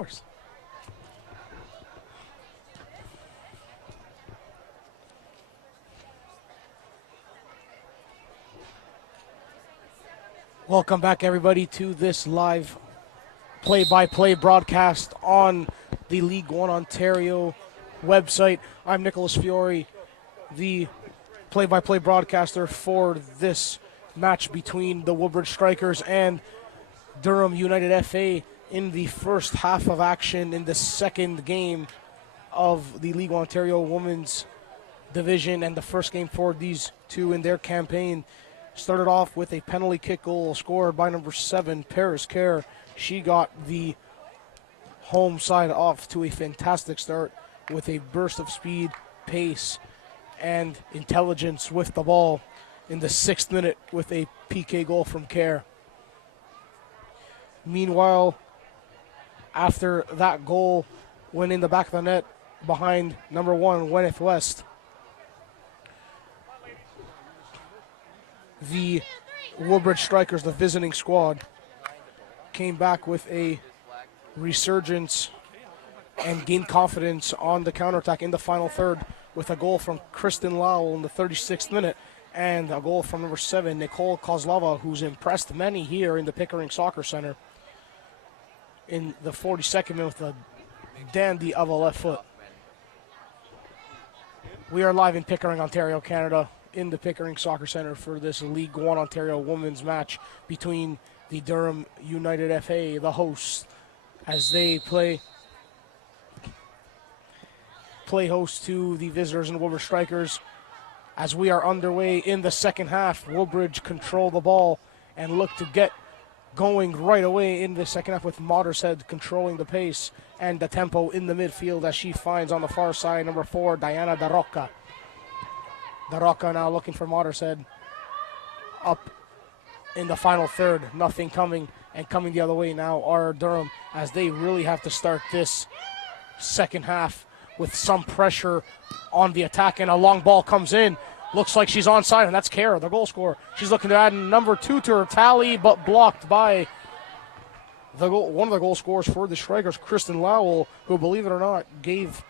course. Welcome back, everybody, to this live play-by-play broadcast on the League One Ontario website. I'm Nicholas Fiore, the play-by-play broadcaster for this match between the Woodbridge Strikers and Durham United FA in the first half of action in the second game of the League One Ontario Women's Division, and the first game for these two in their campaign. Started off with a penalty kick goal scored by number 7, Paris Kerr. She got the home side off to a fantastic start with a burst of speed, pace, and intelligence with the ball in the 6th minute with a PK goal from Kerr. Meanwhile, after that goal went in the back of the net behind number 1, Gwyneth West, the Woodbridge Strikers, the visiting squad, came back with a resurgence and gained confidence on the counterattack in the final third with a goal from Kristen Lowell in the 36th minute and a goal from number 7, Nicole Kozlova, who's impressed many here in the Pickering Soccer Center in the 42nd minute with a dandy of a left foot. We are live in Pickering, Ontario, Canada, in the Pickering Soccer Center for this League One Ontario women's match between the Durham United FA, the hosts, as they play host to the visitors and Woodbridge Strikers. As we are underway in the second half, Woodbridge control the ball and look to get going right away in the second half with Mottershead controlling the pace and the tempo in the midfield as she finds on the far side number 4, Diana Darocca. Darocca now looking for Mottershead up in the final third. Nothing coming, and coming the other way now are Durham, as they really have to start this second half with some pressure on the attack, and a long ball comes in. Looks like she's onside, and that's Kara, the goal scorer. She's looking to add number 2 to her tally, but blocked by one of the goal scorers for the Strikers, Kristen Lowell, who, believe it or not, gave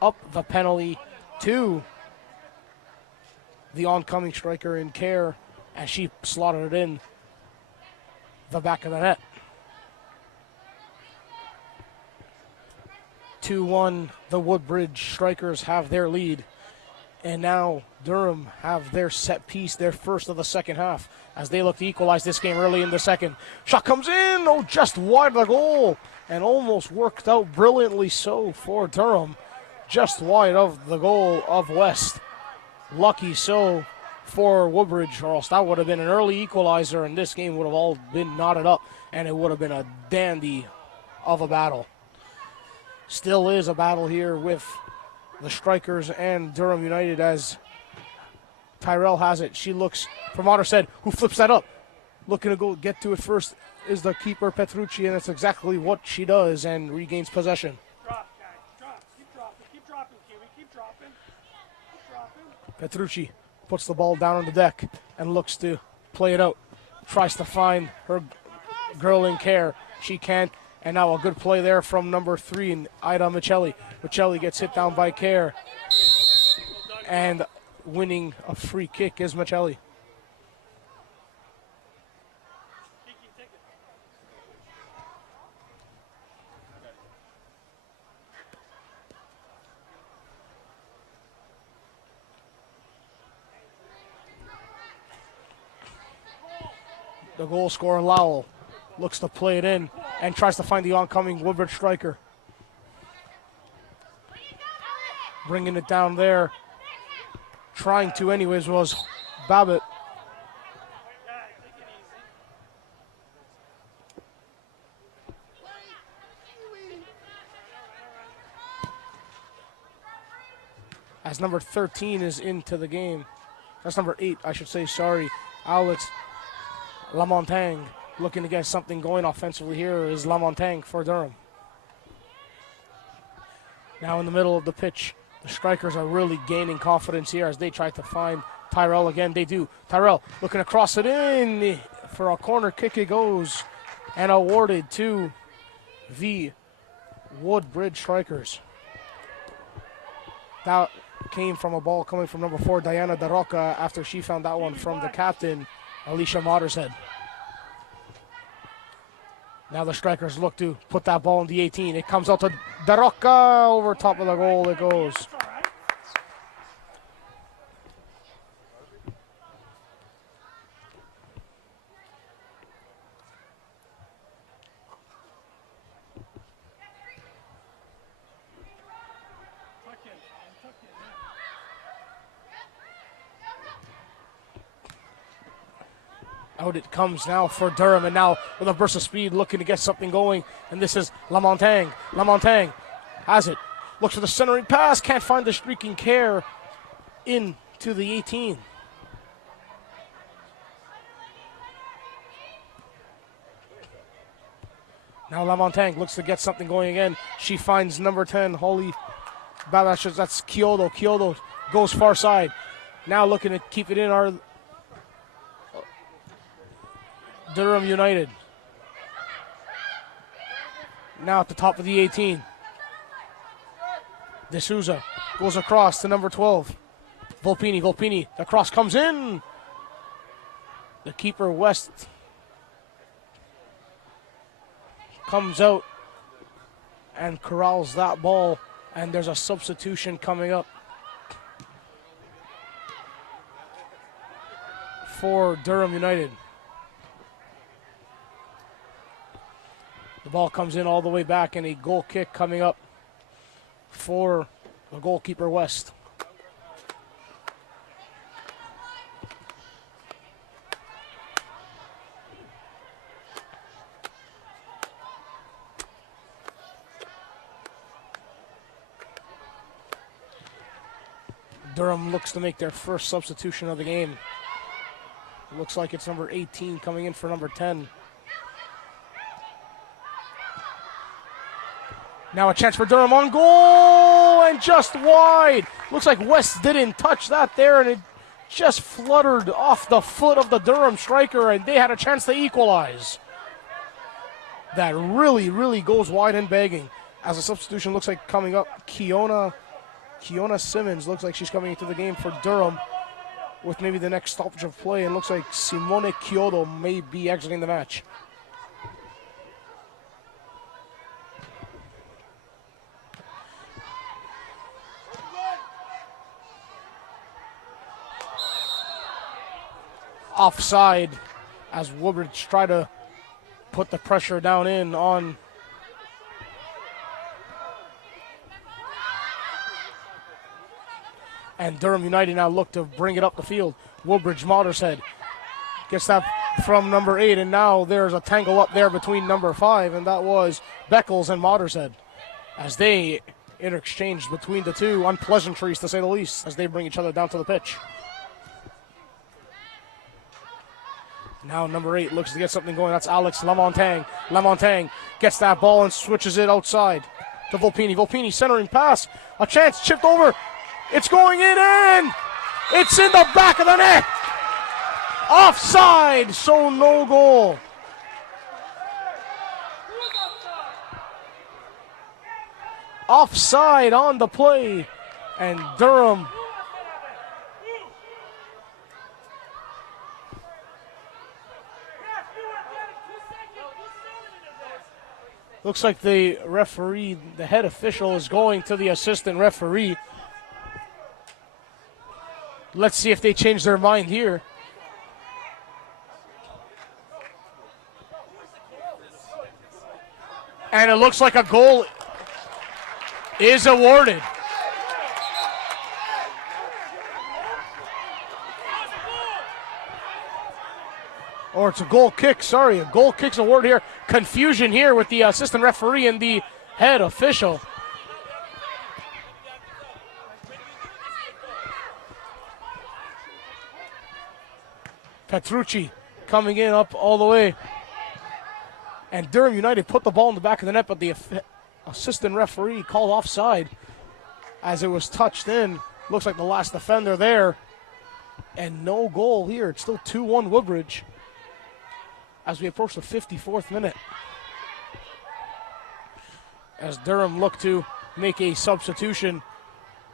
up the penalty to the oncoming striker in Kerr, and she slotted it in the back of the net. 2-1, the Woodbridge Strikers have their lead. And now Durham have their set piece, their first of the second half, as they look to equalize this game early in the second. Shot comes in, just wide of the goal, and almost worked out brilliantly so for Durham. Just wide of the goal of West. Lucky so for Woodbridge, or else that would have been an early equalizer, and this game would have all been knotted up, and it would have been a dandy of a battle. Still is a battle here with the Strikers and Durham United, as Tyrell has it. She looks for Mottershead, who flips that up. Looking to go get to it first is the keeper, Petrucci, and that's exactly what she does, and regains possession. Drop, guys. Drop. Keep dropping, Kiwi. Keep dropping. Petrucci puts the ball down on the deck and looks to play it out. Tries to find her girl in Kerr. She can't. And now a good play there from number 3, Ida Michelli. Michelli gets hit down by Kerr. And winning a free kick is Michelli. The goal scorer, Lowell, looks to play it in and tries to find the oncoming Woodbridge striker. Bringing it down there. Trying to anyways was Babbitt. As number 13 is into the game. That's number 8, I should say, sorry. Alex Lamontagne looking to get something going offensively here is Lamontagne for Durham. Now in the middle of the pitch, the Strikers are really gaining confidence here as they try to find Tyrell again. They do. Tyrell looking to cross it in for a corner kick. It goes and awarded to the Woodbridge Strikers. That came from a ball coming from number 4, Diana Daroca, after she found that one from the captain, Alicia Mottershead. Now the Strikers look to put that ball in the 18. It comes out to Daroca, over top of the goal it goes. Out it comes now for Durham, and now with a burst of speed looking to get something going. And this is Lamontagne. Lamontagne has it. Looks for the centering pass. Can't find the streaking care into the 18. Now Lamontagne looks to get something going again. She finds number 10, Holly Balashes. That's Kyoto. Kyoto goes far side. Now looking to keep it in our Durham United. Now at the top of the 18. De Souza goes across to number 12. Volpini. Volpini. The cross comes in. The keeper, West, comes out and corrals that ball. And there's a substitution coming up for Durham United. The ball comes in all the way back, and a goal kick coming up for the goalkeeper, West. Durham looks to make their first substitution of the game. Looks like it's number 18 coming in for number 10. Now a chance for Durham on goal, and just wide. Looks like West didn't touch that there, and it just fluttered off the foot of the Durham striker, and they had a chance to equalize. That really, really goes wide and begging. As a substitution looks like coming up, Kiona Simmons looks like she's coming into the game for Durham with maybe the next stoppage of play, and looks like Simone Kyoto may be exiting the match. Offside as Woodbridge try to put the pressure down in on and Durham United now look to bring it up the field. Woodbridge Mottershead gets that from number 8, and now there's a tangle up there between number 5, and that was Beckles and Mottershead as they interchange between the two. Unpleasantries, to say the least, as they bring each other down to the pitch. Now number 8 looks to get something going. That's Alex Lamontagne. Lamontagne gets that ball and switches it outside to Volpini. Volpini centering pass. A chance, chipped over. It's going in, and it's in the back of the net. Offside, so no goal. Offside on the play, and Durham looks like the referee, the head official, is going to the assistant referee. Let's see if they change their mind here. And it looks like a goal is awarded. Or it's a goal kick, sorry. A goal kick's awarded here. Confusion here with the assistant referee and the head official. Petrucci coming in up all the way. And Durham United put the ball in the back of the net, but the assistant referee called offside as it was touched in. Looks like the last defender there. And no goal here. It's still 2-1 Woodbridge as we approach the 54th minute. as Durham look to make a substitution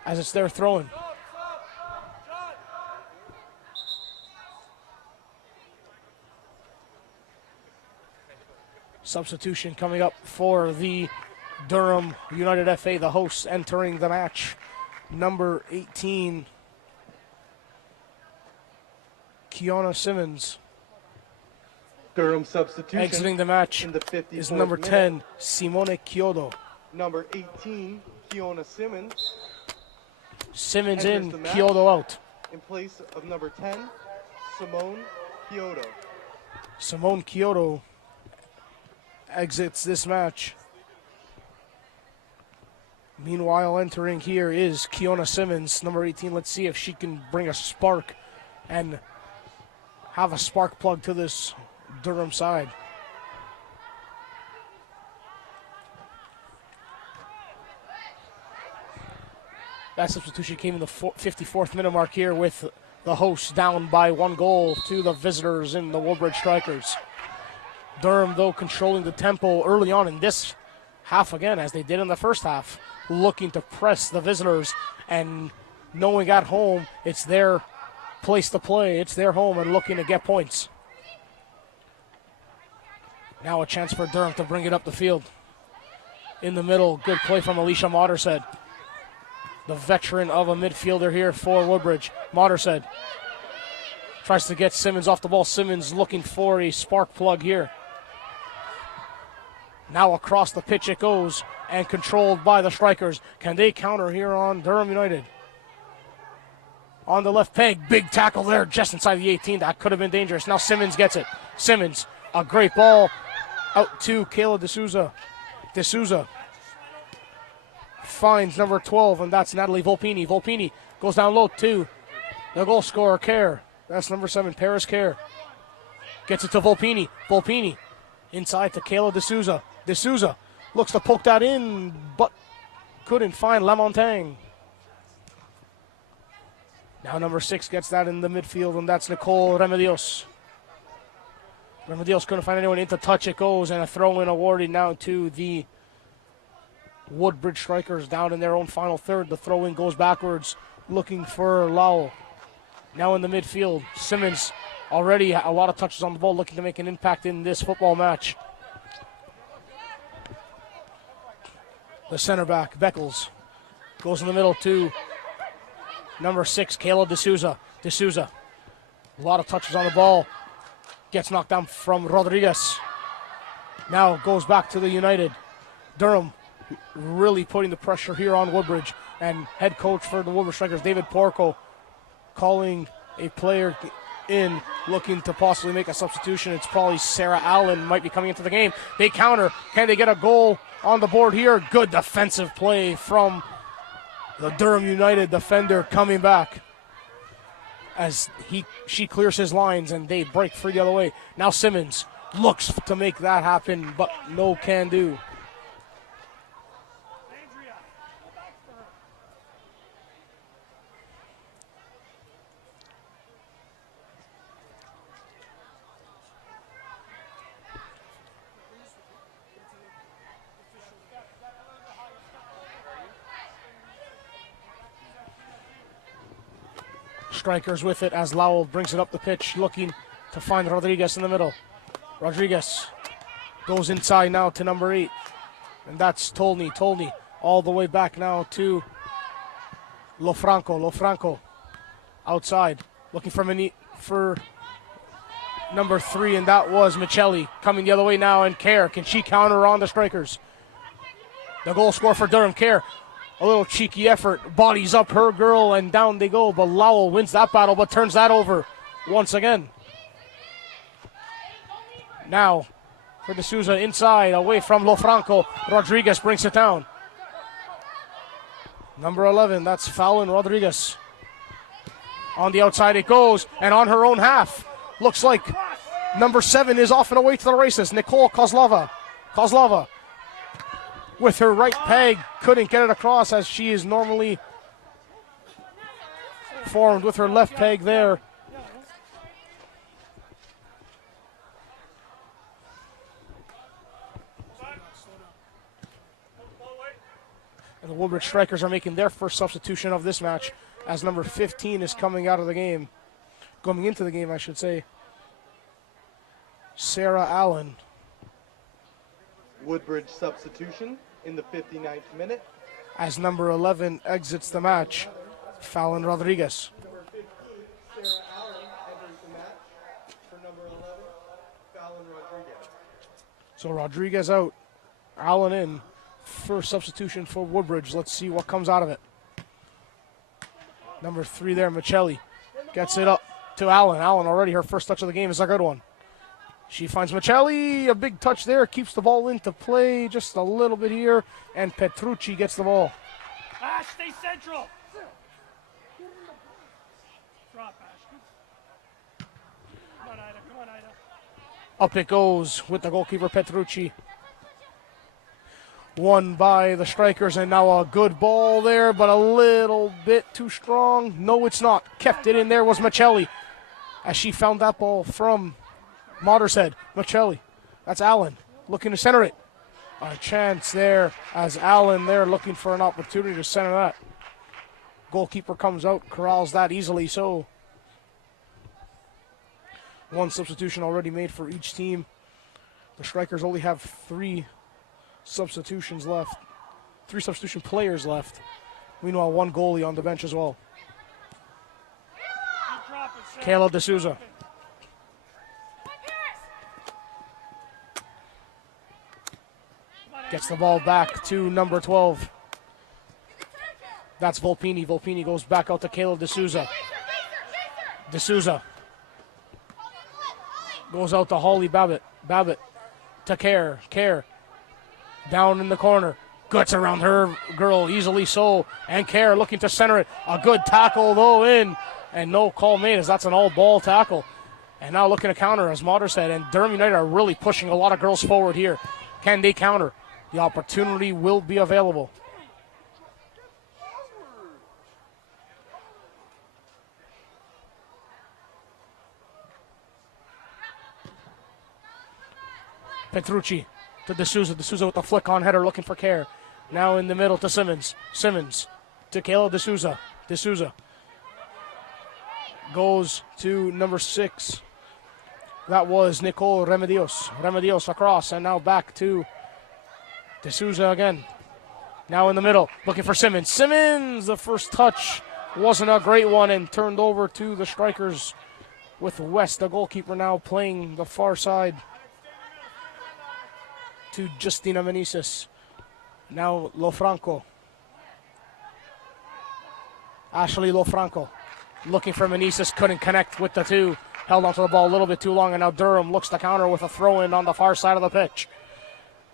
as it's their throwing. Substitution coming up for the Durham United FA, the hosts entering the match. Number 18, Kiana Simmons. Durham substitution. Exiting the match in the 54th is number 10, minute. Simone Chiodo. Number 18, Kiona Simmons. Simmons enters in, the match Chiodo out. in place of number 10, Simone Chiodo. Simone Chiodo exits this match. Meanwhile, entering here is Kiona Simmons, number 18. Let's see if she can bring a spark and have a spark plug to this Durham side. That substitution came in the 54th minute mark here with the hosts down by 1 goal to the visitors in the Woodbridge Strikers. Durham, though, controlling the tempo early on in this half again, as they did in the first half, looking to press the visitors and knowing at home it's their place to play, it's their home, and looking to get points. Now a chance for Durham to bring it up the field. In the middle, good play from Alicia Modersed, the veteran of a midfielder here for Woodbridge. Modersed tries to get Simmons off the ball. Simmons looking for a spark plug here. Now across the pitch it goes and controlled by the Strikers. Can they counter here on Durham United? On the left peg, big tackle there just inside the 18. That could have been dangerous. Now Simmons gets it. Simmons, a great ball out to Kayla D'Souza. D'Souza finds number 12, and that's Natalie Volpini. Volpini goes down low to the goal scorer, Kerr. That's number 7, Paris Kerr. Gets it to Volpini. Volpini inside to Kayla D'Souza. D'Souza looks to poke that in, but couldn't find Lamontagne. Now number 6 gets that in the midfield, and that's Nicole Remedios. Remedios couldn't find anyone. Into touch it goes, and a throw-in awarded now to the Woodbridge Strikers down in their own final third. The throw-in goes backwards, looking for Lowell. Now in the midfield, Simmons already a lot of touches on the ball, looking to make an impact in this football match. The center back, Beckles, goes in the middle to number 6, Kayla D'Souza. D'Souza, a lot of touches on the ball. Gets knocked down from Rodriguez. Now goes back to the United. Durham really putting the pressure here on Woodbridge. And head coach for the Woodbridge Strikers, David Porco, calling a player in, looking to possibly make a substitution. It's probably Sarah Allen might be coming into the game. They counter. Can they get a goal on the board here? Good defensive play from the Durham United defender coming back as she clears his lines and they break free the other way. Now Simmons looks to make that happen, but no can do. Strikers with it as Lowell brings it up the pitch, looking to find Rodriguez in the middle. Rodriguez goes inside now to number 8, and that's Tolney. Tolney all the way back now to Lofranco. Lofranco outside, looking for number 3, and that was Michelli. Coming the other way now, and Kerr. Can she counter on the Strikers? The goal score for Durham, Kerr. A little cheeky effort, bodies up her girl, and down they go. But Lowell wins that battle, but turns that over once again. Now, for D'Souza inside, away from Lofranco. Rodriguez brings it down. Number 11, that's Fallon Rodriguez. On the outside it goes, and on her own half. Looks like number 7 is off and away to the races. Nicole Kozlova. Kozlova with her right peg, couldn't get it across as she is normally formed with her left peg there. The Woodbridge Strikers are making their first substitution of this match as number 15 is coming into the game, I should say. Sarah Allen. Woodbridge substitution in the 59th minute. As number 11 exits the match, Fallon Rodriguez. Number 15, Sarah Allen enters the match for number 11, Fallon Rodriguez. So Rodriguez out, Allen in. First substitution for Woodbridge. Let's see what comes out of it. Number 3 there, Michelli, gets it up to Allen. Allen already, her first touch of the game is a good one. She finds Michelli, a big touch there, keeps the ball into play just a little bit here, and Petrucci gets the ball. Ash, stay central. Drop, Ash. Come on, Ida. Come on, Ida. Up it goes with the goalkeeper, Petrucci. Won by the Strikers, and now a good ball there, but a little bit too strong. No, it's not. Kept it in there was Michelli, as she found that ball from Mottershead. Michelli, that's Allen, looking to center it. A chance there, as Allen there looking for an opportunity to center that. Goalkeeper comes out, corrals that easily so. One substitution already made for each team. The Strikers only have 3 substitutions left. 3 substitution players left. Meanwhile, 1 goalie on the bench as well. Kayla D'Souza. Gets the ball back to number 12. That's Volpini. Volpini goes back out to Kayla D'Souza. D'Souza goes out to Holly Babbitt. Babbitt to Kerr. Kerr down in the corner. Guts around her girl easily so. And Kerr looking to center it. A good tackle though in. And no call made as that's an all ball tackle. And now looking to counter as Mottershead and Durham United are really pushing a lot of girls forward here. Can they counter? The opportunity will be available. Petrucci to D'Souza. D'Souza with the flick on header looking for Kerr. Now in the middle to Simmons. Simmons to Kayla D'Souza. D'Souza goes to number 6. That was Nicole Remedios. Remedios across and now back to D'Souza again. Now in the middle looking for Simmons. Simmons, the first touch wasn't a great one and turned over to the Strikers with West, the goalkeeper, now playing the far side to Justina Meneses. Now Lofranco. Ashley Lofranco looking for Meneses, couldn't connect with the 2. Held onto the ball a little bit too long, and now Durham looks to counter with a throw-in on the far side of the pitch.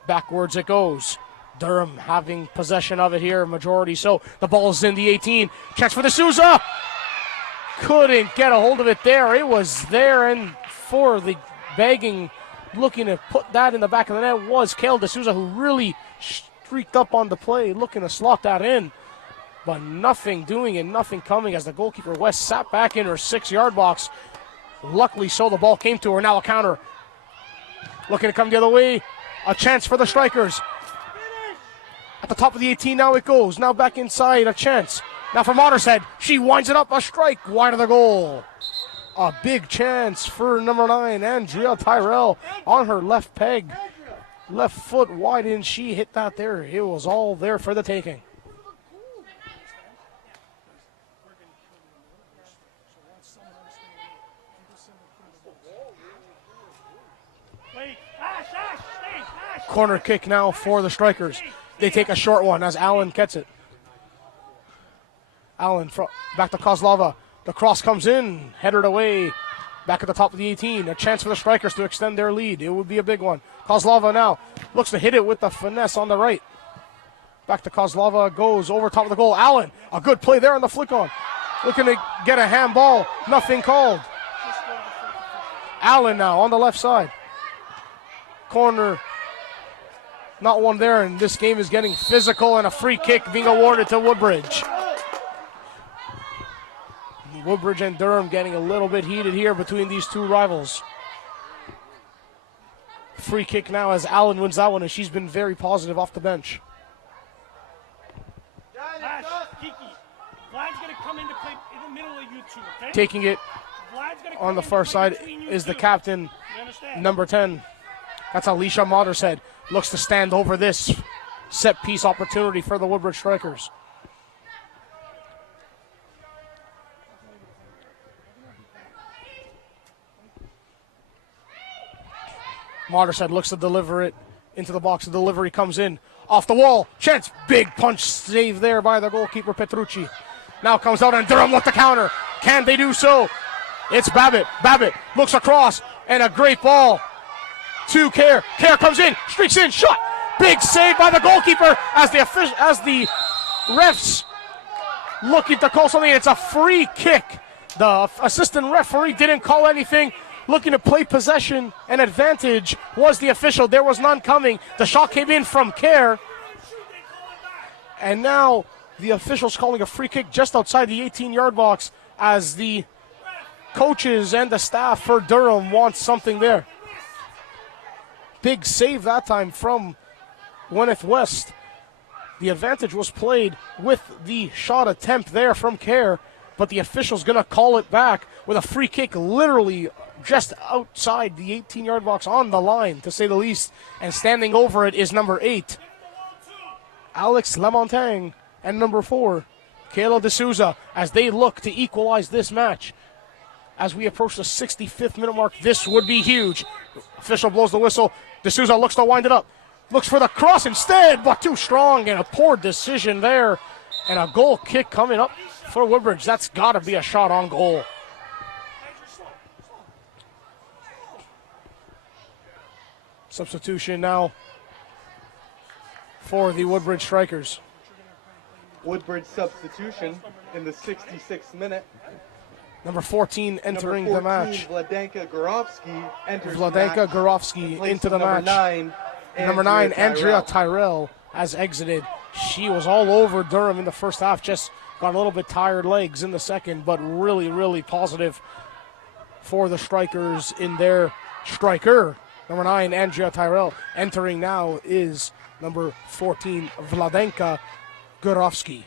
Backwards it goes. Durham having possession of it here, majority so. The ball's in the 18. Chance for D'Souza. Couldn't get a hold of it there. It was there, and for the begging, looking to put that in the back of the net was Kayla D'Souza, who really streaked up on the play, looking to slot that in. But nothing doing and nothing coming as the goalkeeper, West, sat back in her 6-yard box. Luckily so, the ball came to her. Now a counter. Looking to come the other way. A chance for the Strikers. At the top of the 18, now it goes. Now back inside, a chance. Now for Mottershead. She winds it up, a strike wide of the goal. A big chance for number 9, Andrea Tyrell, on her left peg. Left foot, why didn't she hit that there? It was all there for the taking. Corner kick now for the Strikers. They take a short one as Allen gets it. Allen back to Kozlova. The cross comes in, headed away. Back at the top of the 18. A chance for the Strikers to extend their lead. It would be a big one. Kozlova now looks to hit it with the finesse on the right. Back to Kozlova, goes over top of the goal. Allen, a good play there on the flick on. Looking to get a handball. Nothing called. Allen now on the left side. Corner. Not one there, and this game is getting physical, and a free kick being awarded to Woodbridge. Woodbridge and Durham getting a little bit heated here between these two rivals. Free kick now as Allen wins that one, and she's been very positive off the bench. two, okay? Taking it Vlad's gonna on come the in far between side you is the two. captain, You understand? number 10. That's Alicia Modershead. Looks to stand over this set piece opportunity for the Woodbridge Strikers. Modershead looks to deliver it into the box. The delivery comes in off the wall. Chance, big punch save there by the goalkeeper Petrucci. Now comes out and Durham with the counter. Can they do so? It's Babbitt. Babbitt looks across and a great ball to Kerr. Kerr comes in, streaks in, shot. Big save by the goalkeeper as the refs looking to call something. It's a free kick. The assistant referee didn't call anything. Looking to play possession and advantage was the official. There was none coming. The shot came in from Kerr. And now the official's calling a free kick just outside the 18-yard box as the coaches and the staff for Durham want something there. Big save that time from Gwyneth West. The advantage was played with the shot attempt there from Kerr, but the official's going to call it back with a free kick literally just outside the 18-yard box on the line, to say the least. And standing over it is number 8, Alex Lamontagne, and number 4, Kayla D'Souza, as they look to equalize this match. As we approach the 65th minute mark, this would be huge. Official blows the whistle. D'Souza looks to wind it up. Looks for the cross instead, but too strong, and a poor decision there. And a goal kick coming up for Woodbridge. That's got to be a shot on goal. Substitution now for the Woodbridge Strikers. Woodbridge substitution in the 66th minute. Number 14 entering Number 14, the match. Vladanka Gorovsky enters Vladanka the match. Gorovsky into the match. Number 9, Andrea Tyrell has exited. She was all over Durham in the first half, just got a little bit tired legs in the second, but really, really positive for the Strikers in their striker. Number 9, Andrea Tyrell. Entering now is number 14, Vladanka Gorovsky.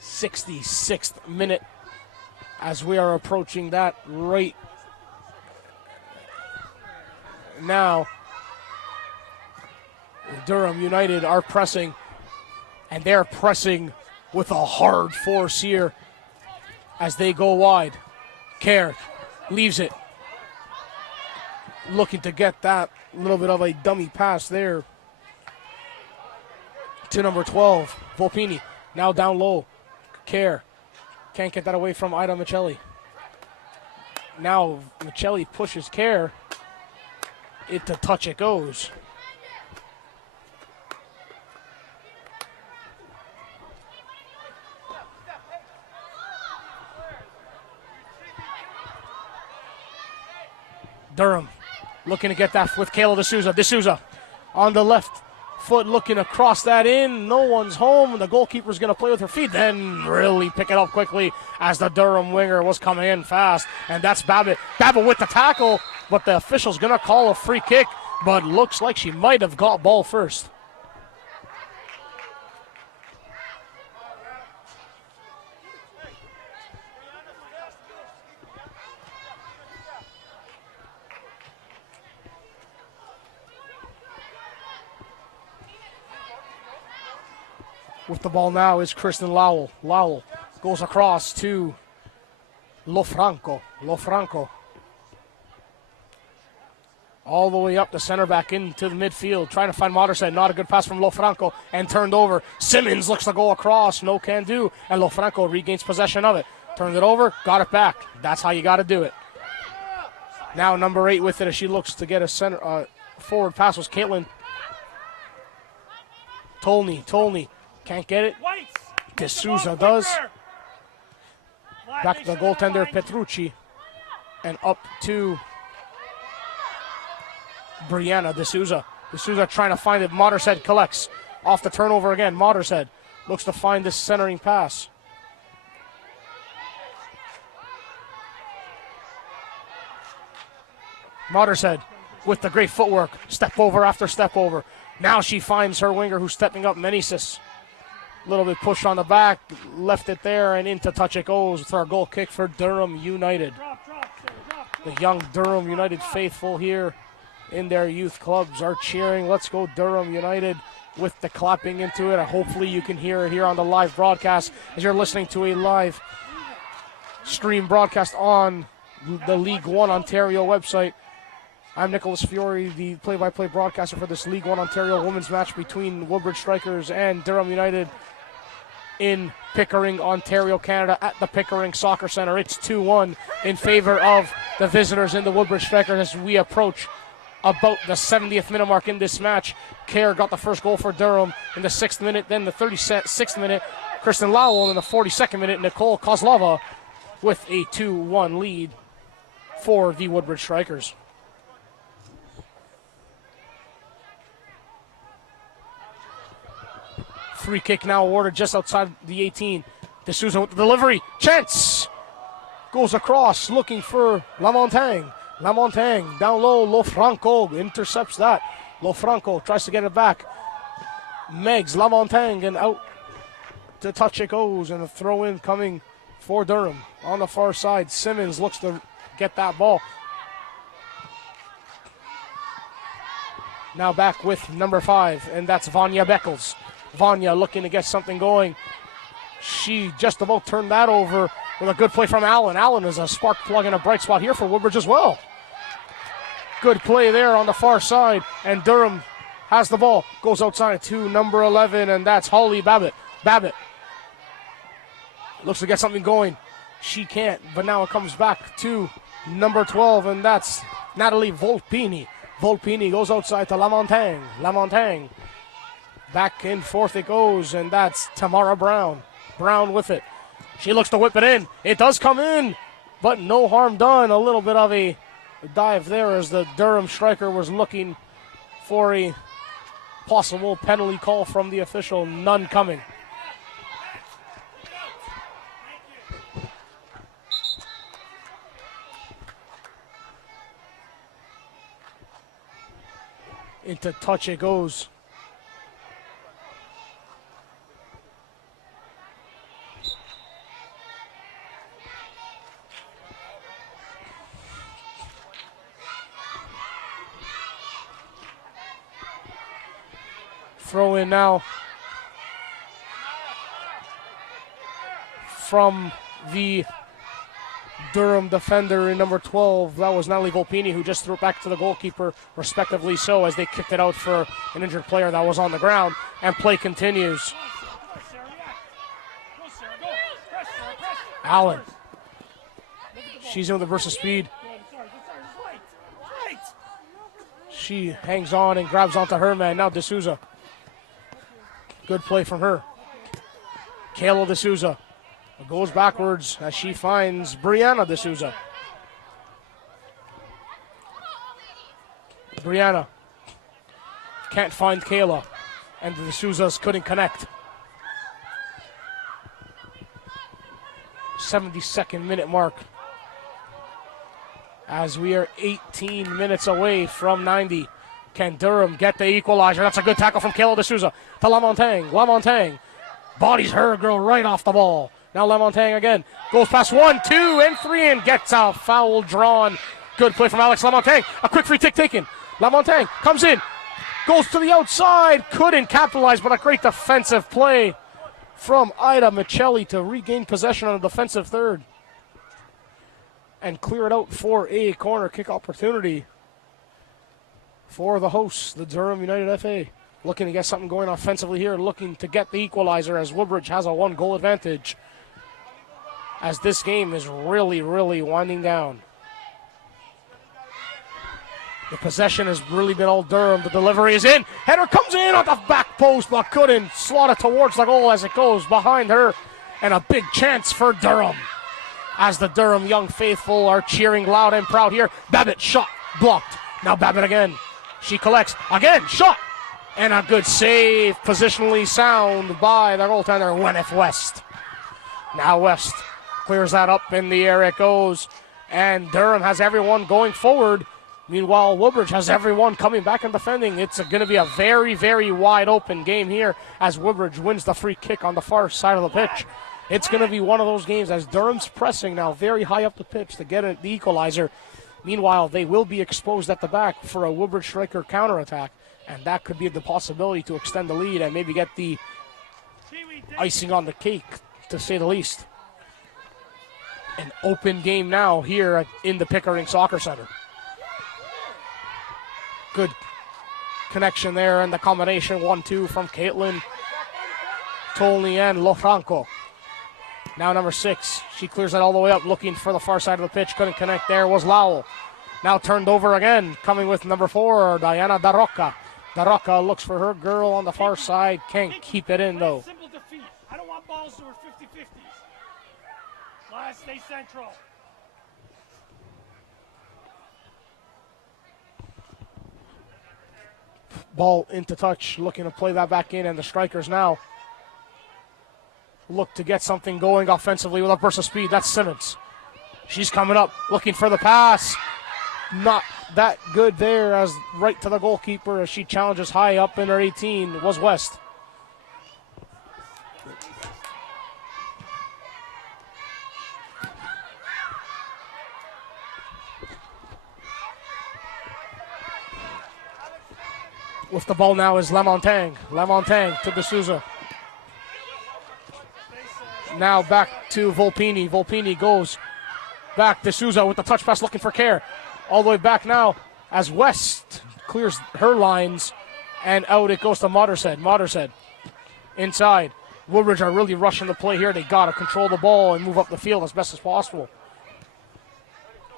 '66th minute as we are approaching that right now. Durham United are pressing, and they're pressing with a hard force here as they go wide. Kerr leaves it, looking to get that little bit of a dummy pass there to number 12, Volpini. Now down low. Kerr can't get that away from Ida Michelli. Now Michelli pushes Kerr. It to touch it goes. Durham looking to get that with Kayla D'Souza. D'Souza on the left foot looking to cross that in. No one's home. The goalkeeper's going to play with her feet. Then really pick it up quickly as the Durham winger was coming in fast. And that's Babbitt. Babbitt with the tackle, but the official's going to call a free kick. But looks like she might have got ball first. With the ball now is Kristen Lowell. Lowell goes across to Lofranco. Lofranco. All the way up the center back into the midfield. Trying to find Modershead. Not a good pass from Lofranco. And turned over. Simmons looks to go across. No can do. And Lofranco regains possession of it. Turned it over. Got it back. That's how you got to do it. Now number 8 with it as she looks to get a center forward pass was Caitlin. Tolney. Can't get it. D'Souza does. Back to the goaltender, Petrucci. And up to Brianna D'Souza. D'Souza trying to find it. Modershead collects. Off the turnover again. Modershead looks to find this centering pass. Modershead with the great footwork. Step over after step over. Now she finds her winger who's stepping up, Meneses. A little bit push on the back, left it there, and into touch it goes for a goal kick for Durham United. The young Durham United faithful here in their youth clubs are cheering. Let's go Durham United with the clapping into it. Hopefully you can hear it here on the live broadcast as you're listening to a live stream broadcast on the League One Ontario website. I'm Nicholas Fiore, the play-by-play broadcaster for this League One Ontario women's match between Woodbridge Strikers and Durham United in Pickering, Ontario, Canada at the Pickering Soccer Centre. It's 2-1 in favor of the visitors in the Woodbridge Strikers as we approach about the 70th minute mark in this match. Kerr got the first goal for Durham in the 6th minute, then the 36th minute, Kristen Lowell in the 42nd minute, Nicole Kozlova with a 2-1 lead for the Woodbridge Strikers. Free kick now awarded just outside the 18. D'Souza with the delivery. Chance goes across looking for Lamontagne. Lamontagne down low. Lofranco intercepts that. Lofranco tries to get it back. Megs Lamontagne and out to touch it goes. And a throw in coming for Durham. On the far side, Simmons looks to get that ball. Now back with number 5, and that's Vanya Beckles. Vanya looking to get something going. She just about turned that over with a good play from Allen. Allen is a spark plug and a bright spot here for Woodbridge as well. Good play there on the far side, and Durham has the ball. Goes outside to number 11, and that's Holly Babbitt. Babbitt looks to get something going. She can't, but now it comes back to number 12, and that's Natalie Volpini. Volpini goes outside to Lamontagne. Lamontagne. Back and forth it goes, and that's Tamara Brown. Brown with it. She looks to whip it in. It does come in, but no harm done. A little bit of a dive there as the Durham striker was looking for a possible penalty call from the official. None coming. Into touch it goes. Throw in now from the Durham defender in number 12. That was Natalie Volpini, who just threw it back to the goalkeeper, respectively so, as they kicked it out for an injured player that was on the ground. And play continues. Allen. She's in with a burst of speed. She hangs on and grabs onto her man. Now D'Souza. Good play from her. Kayla D'Souza goes backwards as she finds Brianna D'Souza. Brianna can't find Kayla, and the D'Souzas couldn't connect. 72nd minute mark as we are 18 minutes away from 90. Can Durham get the equalizer? That's a good tackle from Kayla D'Souza to Lamontagne. Lamontagne bodies her girl right off the ball. Now Lamontagne again goes past 1, 2, and 3 and gets a foul drawn. Good play from Alex Lamontagne. A quick free kick taken. Lamontagne comes in, goes to the outside, couldn't capitalize, but a great defensive play from Ida Michelli to regain possession on a defensive third and clear it out for a corner kick opportunity for the hosts, the Durham United FA. Looking to get something going offensively here, looking to get the equalizer as Woodbridge has a 1-goal advantage as this game is really, really winding down. The possession has really been all Durham. The delivery is in. Header comes in on the back post, but couldn't slot it towards the goal as it goes behind her. And a big chance for Durham as the Durham young faithful are cheering loud and proud here. Babbitt shot, blocked. Now Babbitt again. She collects, again, shot, and a good save, positionally sound by the goaltender, Gwyneth West. Now West clears that up in the air, it goes, and Durham has everyone going forward Meanwhile, Woodbridge has everyone coming back and defending. It's going to be a very, very wide open game here as Woodbridge wins the free kick on the far side of the pitch. It's going to be one of those games as Durham's pressing now very high up the pitch to get the equalizer. Meanwhile, they will be exposed at the back for a Woodbridge striker counterattack, and that could be the possibility to extend the lead and maybe get the icing on the cake, to say the least. An open game now here in the Pickering Soccer Center. Good connection there, and the combination 1-2 from Caitlin, Tolney, and Lofranco. Now number 6, she clears it all the way up, looking for the far side of the pitch. Couldn't connect there, was Lowell. Now turned over again, coming with number 4, Diana Daroca. Daroca looks for her girl on the far side, can't keep it in though. Simple defeat. I don't want balls that were 50-50s. Last, stay central. Ball into touch, looking to play that back in, and the strikers now look to get something going offensively with a burst of speed. That's Simmons. She's coming up, looking for the pass. Not that good there, as right to the goalkeeper as she challenges high up in her 18 was West. With the ball now is Lamontang. Lamontang to D'Souza. Now back to Volpini. Volpini goes back. D'Souza with the touch pass looking for Care. All the way back now as West clears her lines, and out it goes to Mottershead. Mottershead inside. Woodbridge are really rushing the play here. They got to control the ball and move up the field as best as possible,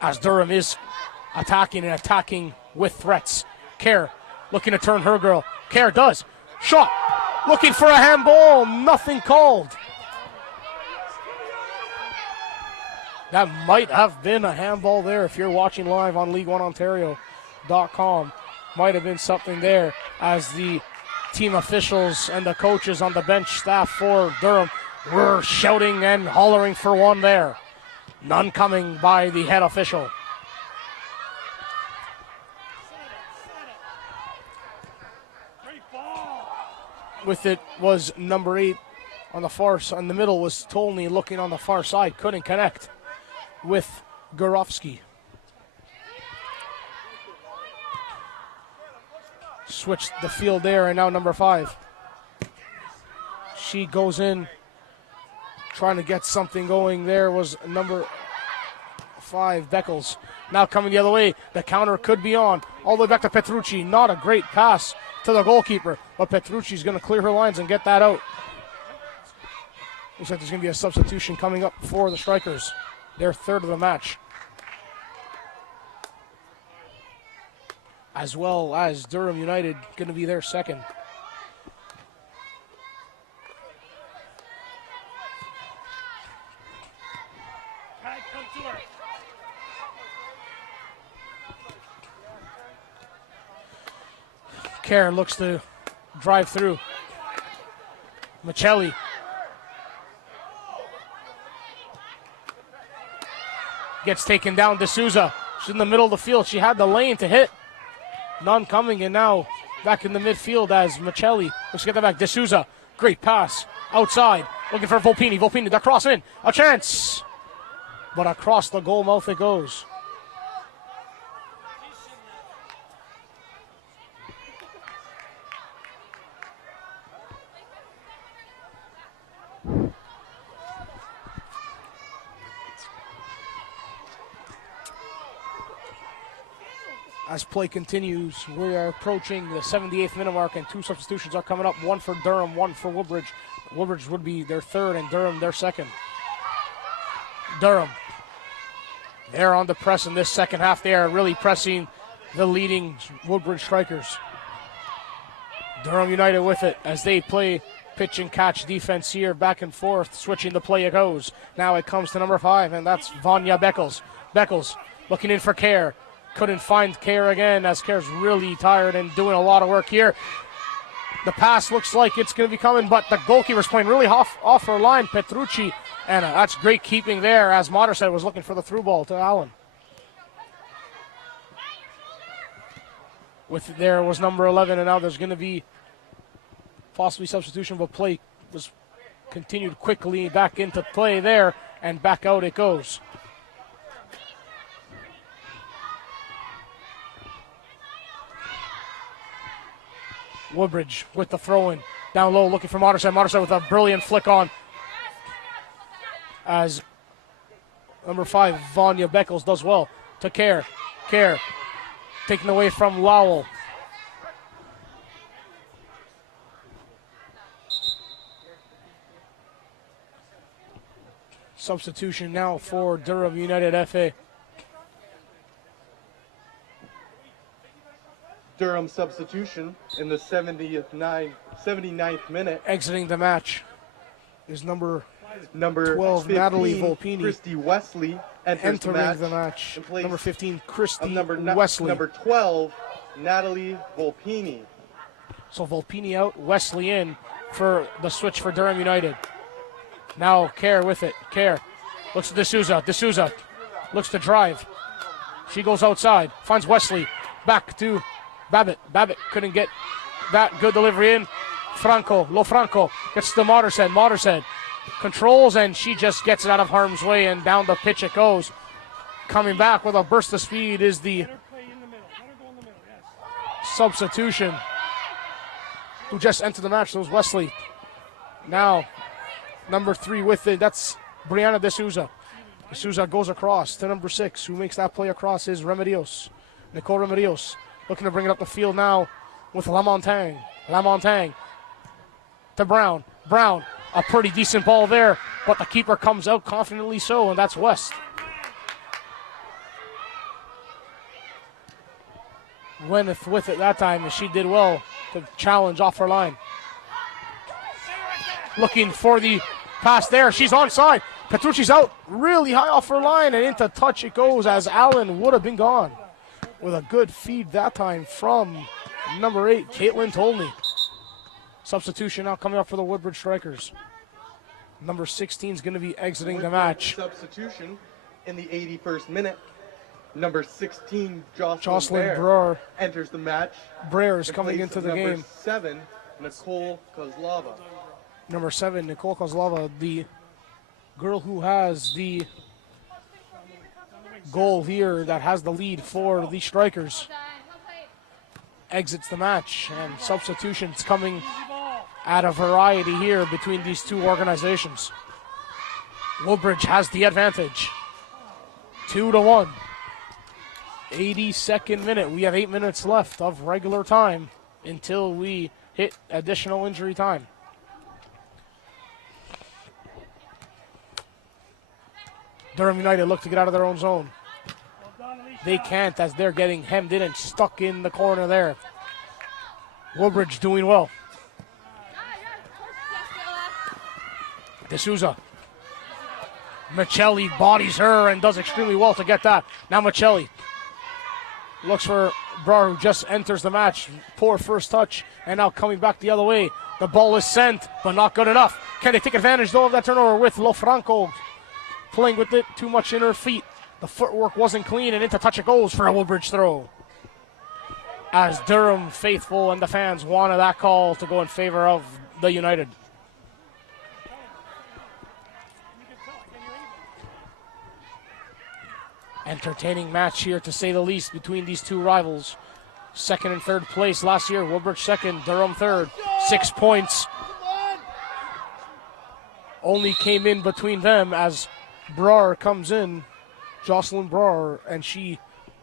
as Durham is attacking with threats. Care looking to turn her girl. Care does. Shot. Looking for a handball. Nothing called. That might have been a handball there if you're watching live on League1Ontario.com. Might have been something there as the team officials and the coaches on the bench staff for Durham were shouting and hollering for one there. None coming by the head official. With it was number 8 on the far side. In the middle was Tolney looking on the far side. Couldn't connect with Gorovsky. Switched the field there, and now number 5. She goes in trying to get something going. There was number 5, Beckles. Now coming the other way. The counter could be on. All the way back to Petrucci. Not a great pass to the goalkeeper, but Petrucci's going to clear her lines and get that out. Looks like there's going to be a substitution coming up for the Strikers. Their third of the match. As well as Durham United going to be their second. Karen looks to drive through. Michelli. Gets taken down. D'Souza. She's in the middle of the field. She had the lane to hit. None coming, and now back in the midfield as Michelli looks to get that back. D'Souza. Great pass. Outside. Looking for Volpini. Volpini, the cross in. A chance. But across the goal mouth it goes. As play continues, we are approaching the 78th minute mark, and 2 substitutions are coming up. 1 for Durham, 1 for Woodbridge. Woodbridge would be their third, and Durham their second. Durham, they're on the press in this second half. They are really pressing the leading Woodbridge Strikers. Durham United with it as they play pitch and catch defense here, back and forth, switching the play it goes. Now it comes to number 5, and that's Vanya Beckles. Beckles looking in for Care. Couldn't find Care again, as Care's really tired and doing a lot of work here. The pass looks like it's going to be coming, but the goalkeeper's playing really off her line, Petrucci, and that's great keeping there, as Mottershead was looking for the through ball to Allen. There was number 11, and now there's going to be possibly substitution, but play was continued quickly back into play there, and back out it goes. Woodbridge with the throw-in. Down low, looking for Moderside. Moderside with a brilliant flick on. As number 5, Vanya Beckles does well. To Kerr. Kerr taken away from Lowell. Substitution now for Durham United FA. Durham substitution in the 79th minute. Exiting the match is number 12, 15, Natalie Volpini. Christy Wesley entering the match. Number 15, Christy Wesley. Number 12, Natalie Volpini. So Volpini out, Wesley in for the switch for Durham United. Now Kerr with it. Kerr looks at D'Souza. D'Souza looks to drive. She goes outside, finds Wesley. Back to Babbitt. Babbitt couldn't get that good delivery in. Franco, Lo Franco gets to Modershead. Modershead controls, and she just gets it out of harm's way, and down the pitch it goes. Coming back with a burst of speed is the substitution who just entered the match. So it was Wesley. Now, number 3 with it. That's Brianna D'Souza. D'Souza goes across to number 6. Who makes that play across is Remedios. Nicole Remedios looking to bring it up the field now with Lamontagne. Lamontagne to Brown. Brown, a pretty decent ball there, but the keeper comes out confidently so, and that's West. Gwyneth with it that time, and she did well to challenge off her line. Looking for the pass there. She's onside. Petrucci's out really high off her line, and into touch it goes as Allen would have been gone. With a good feed that time from number 8, Caitlin Tolney. Substitution now coming up for the Woodbridge Strikers. Number 16 is going to be exiting the match. Substitution in the 81st minute. Number 16, Jocelyn Brewer enters the match. Brewer is coming into the game. Number 7, Nicole Kozlova. Number 7, Nicole Kozlova, the girl who has the goal here that has the lead for the Strikers, exits the match, and substitutions coming at a variety here between these two organizations. Woodbridge has the advantage, 2-1. 82nd minute. We have 8 minutes left of regular time until we hit additional injury time. Durham United look to get out of their own zone. They can't, as they're getting hemmed in and stuck in the corner there. Woodbridge doing well. D'Souza. Michelli bodies her and does extremely well to get that. Now Michelli looks for Brar, who just enters the match. Poor first touch, and now coming back the other way. The ball is sent, but not good enough. Can they take advantage, though, of that turnover with Lo Franco playing with it too much in her feet? The footwork wasn't clean, and into touch it goes for a Woodbridge throw. As Durham faithful and the fans wanted that call to go in favor of the United. Entertaining match here, to say the least, between these two rivals. Second and third place last year. Woodbridge second, Durham third. 6 points only came in between them as Brar comes in. Jocelyn Brar, and she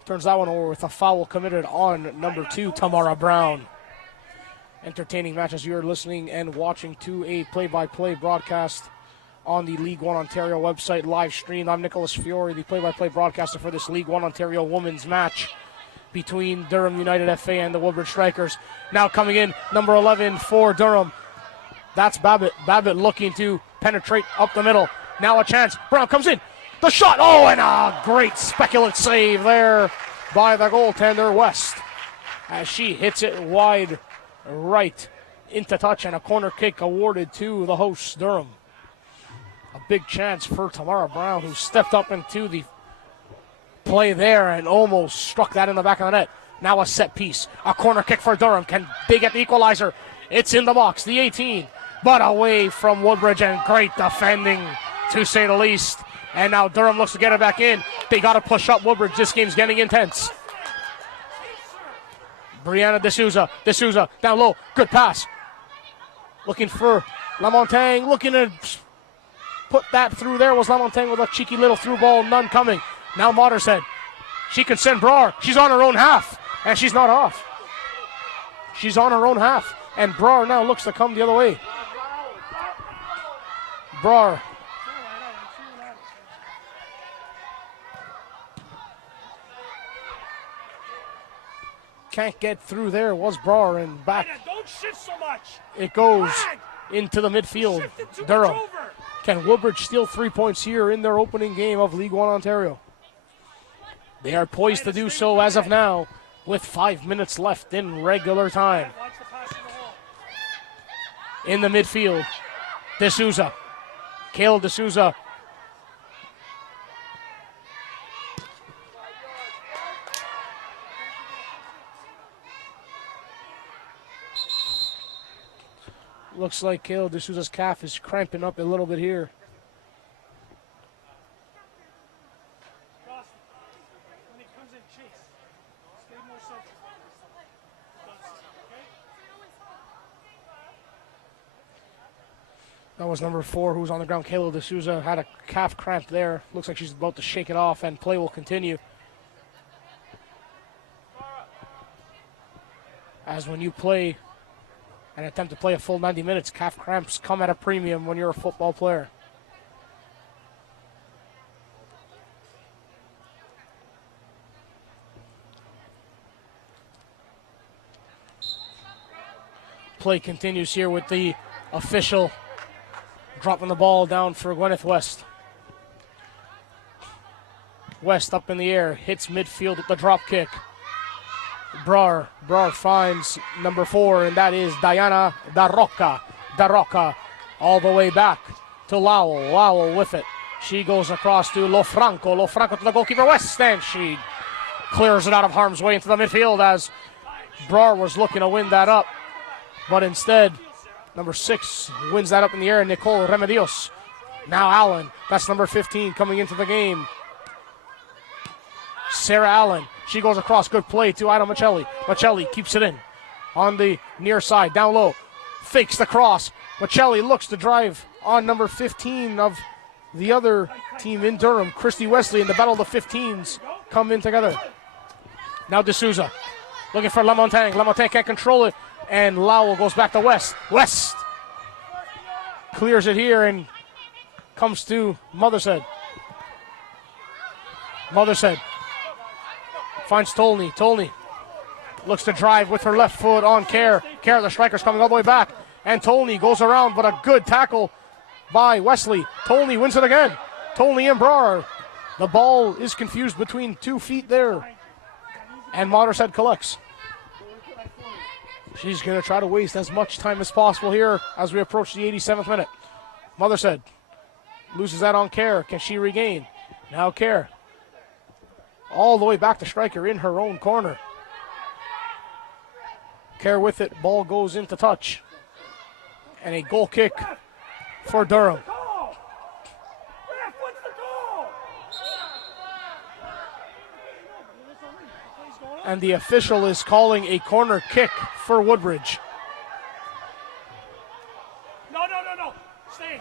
turns that one over with a foul committed on number 2, Tamara Brown. Entertaining match as you're listening and watching to a play-by-play broadcast on the League One Ontario website, live stream. I'm Nicholas Fiore, the play-by-play broadcaster for this League One Ontario women's match between Durham United FA and the Woodbridge Strikers. Now coming in, number 11 for Durham. That's Babbitt. Babbitt looking to penetrate up the middle. Now a chance. Brown comes in. The shot. Oh, and a great speculative save there by the goaltender, West, as she hits it wide right into touch, and a corner kick awarded to the hosts, Durham. A big chance for Tamara Brown, who stepped up into the play there and almost struck that in the back of the net. Now a set piece. A corner kick for Durham. Can they get the equalizer? It's in the box, the 18. But away from Woodbridge, and great defending, to say the least. And now Durham looks to get it back in. They got to push up Woodbridge. This game's getting intense. Brianna D'Souza. D'Souza down low. Good pass. Looking for Lamontagne. Looking to put that through there. Was Lamontagne with a cheeky little through ball. None coming. Now Mottershead. She can send Brar. She's on her own half. And she's not off. She's on her own half. And Brar now looks to come the other way. Brar. Can't get through there. Was Brar, and back. Don't shift so much. It goes into the midfield. Durham. Can Woodbridge steal 3 points here in their opening game of League One Ontario? They are poised to do so as of now, with 5 minutes left in regular time. In the midfield, D'Souza. Kayla D'Souza. Looks like Kayla D'Souza's calf is cramping up a little bit here. That was number 4 who was on the ground. Kayla D'Souza had a calf cramp there. Looks like she's about to shake it off, and play will continue. As when you play and attempt to play a full 90 minutes, calf cramps come at a premium when you're a football player. Play continues here with the official dropping the ball down for Gwyneth West. West up in the air, hits midfield with the drop kick. Brar finds number 4, and that is Diana Darroca. Darroca all the way back to Lowell. Lowell with it. She goes across to Lofranco. Lofranco to the goalkeeper West, and she clears it out of harm's way into the midfield as Brar was looking to win that up. But instead, number 6 wins that up in the air, Nicole Remedios. Now Allen, that's number 15 coming into the game. Sarah Allen, she goes across, good play to Ida Michelli. Michelli keeps it in on the near side, down low, fakes the cross. Michelli looks to drive on number 15 of the other team in Durham, Christy Wesley, and the battle of the 15s come in together. Now D'Souza, looking for Lamontagne. Lamontagne can't control it, and Lowell goes back to West. West clears it here and comes to Mothershead. Mothershead finds Tolney. Tolney looks to drive with her left foot on Kerr. Kerr, the striker's coming all the way back. And Tolney goes around, but a good tackle by Wesley. Tolney wins it again. Tolney and Brar. The ball is confused between 2 feet there. And Mothershead collects. She's going to try to waste as much time as possible here as we approach the 87th minute. Mothershead loses that on Kerr. Can she regain? Now Kerr. All the way back to striker in her own corner. Kerr with it. Ball goes into touch. And a goal kick for Durham. And the official is calling a corner kick for Woodbridge. No. Stay.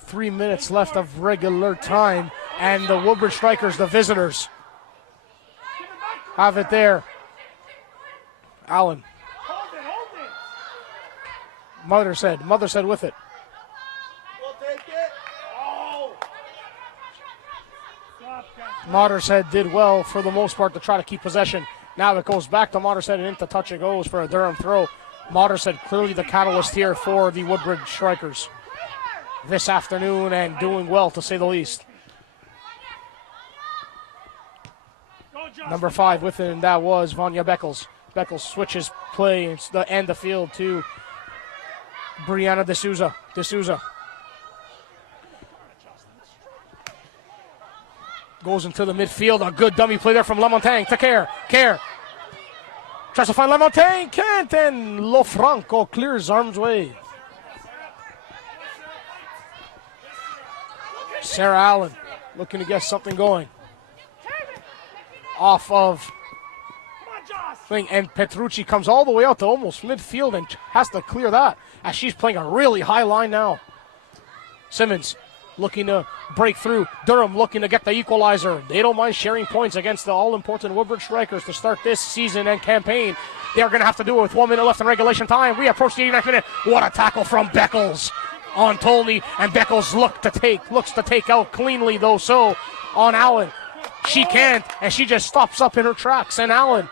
3 minutes left of regular time, and the Woodbridge Strikers, the visitors, have it there. Allen. Hold it. Mothershead with it. We'll take it. Oh. Mothershead did well for the most part to try to keep possession. Now it goes back to Mothershead, and into touch it goes for a Durham throw. Mothershead clearly the catalyst here for the Woodbridge Strikers this afternoon, and doing well to say the least. Number 5 with it, and that was Vanya Beckles. Beckles switches play and the field to Brianna D'Souza. D'Souza Goes into the midfield. A good dummy play there from Lamontagne to Kerr. Kerr tries to find Lamontagne. Can't. And Lofranco clears arm's way. Sarah Allen looking to get something going. Off of thing, and Petrucci comes all the way out to almost midfield and has to clear that as she's playing a really high line now. Simmons looking to break through. Durham looking to get the equalizer. They don't mind sharing points against the all-important Woodbridge Strikers to start this season and campaign. They're going to have to do it with 1 minute left in regulation time. We approach the 89th minute. What a tackle from Beckles on Tolney, and Beckles looks to take out cleanly though, so on Allen. She can't, and she just stops up in her tracks, and Allen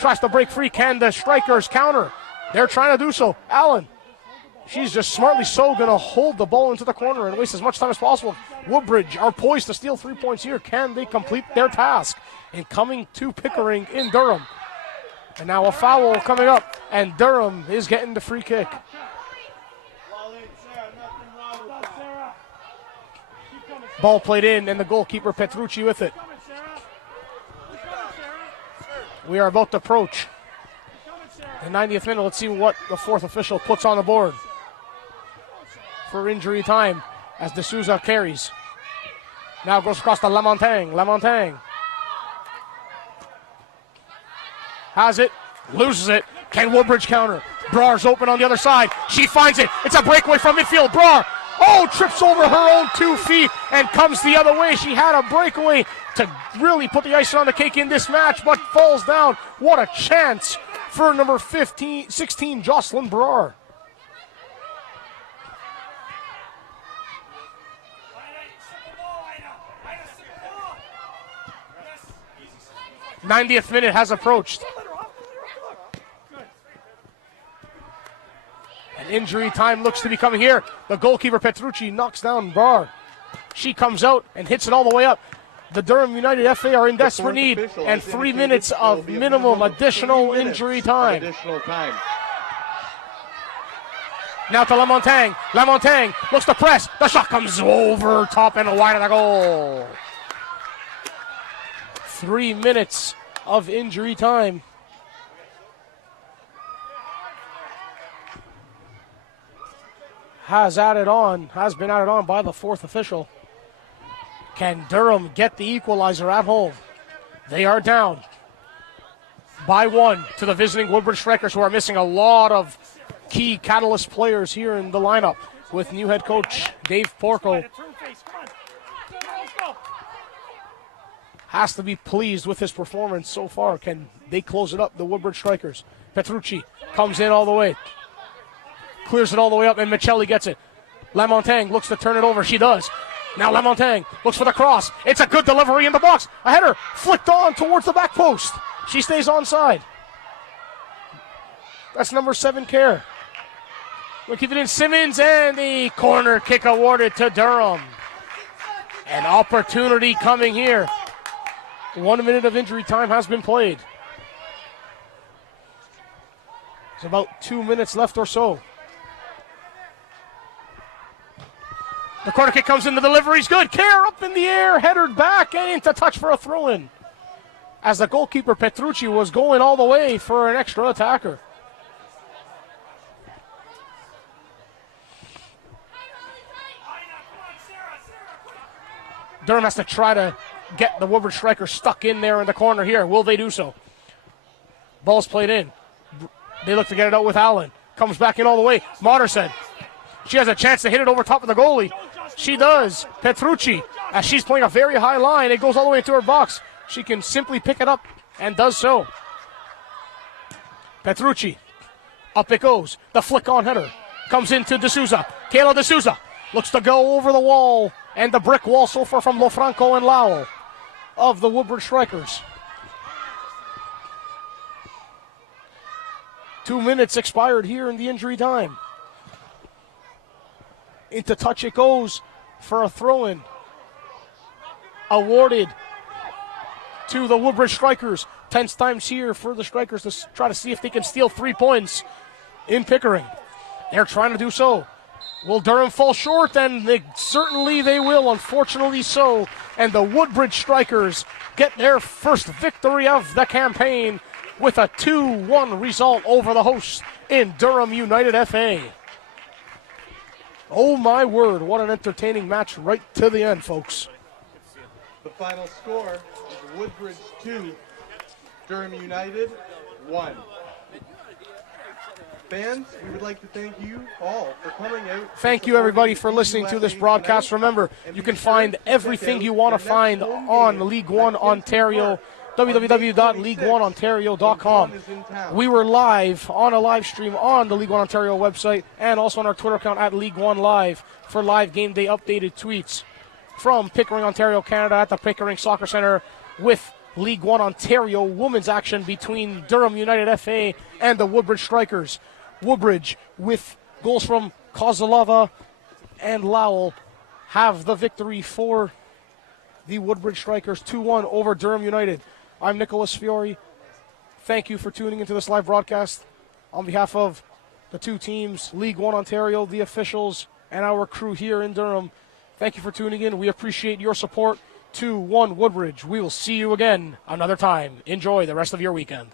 tries to break free. Can the Strikers counter? They're trying to do so. Allen, she's just smartly so going to hold the ball into the corner and waste as much time as possible. Woodbridge are poised to steal 3 points here. Can they complete their task in coming to Pickering in Durham? And now a foul coming up, and Durham is getting the free kick. Ball played in, and the goalkeeper Petrucci with it. We are about to approach the 90th minute. Let's see what the fourth official puts on the board for injury time as D'Souza carries. Now goes across to Lamontagne. Lamontagne has it, loses it. Can Woodbridge counter? Brar's open on the other side. She finds it. It's a breakaway from midfield. Brar, trips over her own 2 feet and comes the other way. She had a breakaway to really put the icing on the cake in this match, but falls down. What a chance for number 16, Jocelyn Brar. '90th minute has approached. And injury time looks to be coming here. The goalkeeper Petrucci knocks down Brar. She comes out and hits it all the way up. The Durham United FA are in desperate need, and 3 minutes of minimum additional injury time. Now to Lamontagne. Lamontagne looks to press. The shot comes over top and wide of the goal. 3 minutes of injury time. Has been added on by the fourth official. Can Durham get the equalizer at home? They are down by 1 to the visiting Woodbridge Strikers, who are missing a lot of key catalyst players here in the lineup with new head coach Dave Porco. Has to be pleased with his performance so far. Can they close it up, the Woodbridge Strikers? Petrucci comes in all the way. Clears it all the way up, and Michelli gets it. Lamontagne looks to turn it over. She does. Now Lamontagne looks for the cross. It's a good delivery in the box. A header flicked on towards the back post. She stays onside. That's number 7, Kerr. We'll keep it in. Simmons, and the corner kick awarded to Durham. An opportunity coming here. 1 minute of injury time has been played. There's about 2 minutes left or so. The corner kick comes in, the delivery's good. Kerr up in the air, headed back and into touch for a throw-in. As the goalkeeper Petrucci was going all the way for an extra attacker. Durham has to try to get the Woodbridge Strikers stuck in there in the corner here. Will they do so? Ball's played in. They look to get it out with Allen. Comes back in all the way. Moderson. She has a chance to hit it over top of the goalie. She does. Petrucci, as she's playing a very high line, it goes all the way into her box. She can simply pick it up and does so. Petrucci. Up it goes. The flick on header. Comes into D'Souza. Kayla D'Souza looks to go over the wall. And the brick wall so far from Lofranco and Lowell of the Woodbridge Strikers. 2 minutes expired here in the injury time. Into touch it goes for a throw-in. Awarded to the Woodbridge Strikers. Tense times here for the Strikers to try to see if they can steal 3 points in Pickering. They're trying to do so. Will Durham fall short? And certainly they will, unfortunately so. And the Woodbridge Strikers get their first victory of the campaign with a 2-1 result over the hosts in Durham United FA. Oh my word, what an entertaining match right to the end, folks. The final score is Woodbridge 2, Durham United 1. Fans, we would like to thank you all for coming out. Thank you, everybody, for listening to this broadcast. Remember, you can find everything you want to find on League One Ontario, www.league1ontario.com. We were live on a live stream on the League One Ontario website and also on our Twitter account at League One Live for live game day updated tweets from Pickering, Ontario, Canada at the Pickering Soccer Centre with League One Ontario women's action between Durham United FA and the Woodbridge Strikers. Woodbridge, with goals from Kozlova and Lowell, have the victory for the Woodbridge Strikers 2-1 over Durham United. I'm Nicholas Fiore. Thank you for tuning into this live broadcast. On behalf of the two teams, League One Ontario, the officials, and our crew here in Durham, thank you for tuning in. We appreciate your support. 2-1 Woodbridge. We will see you again another time. Enjoy the rest of your weekend.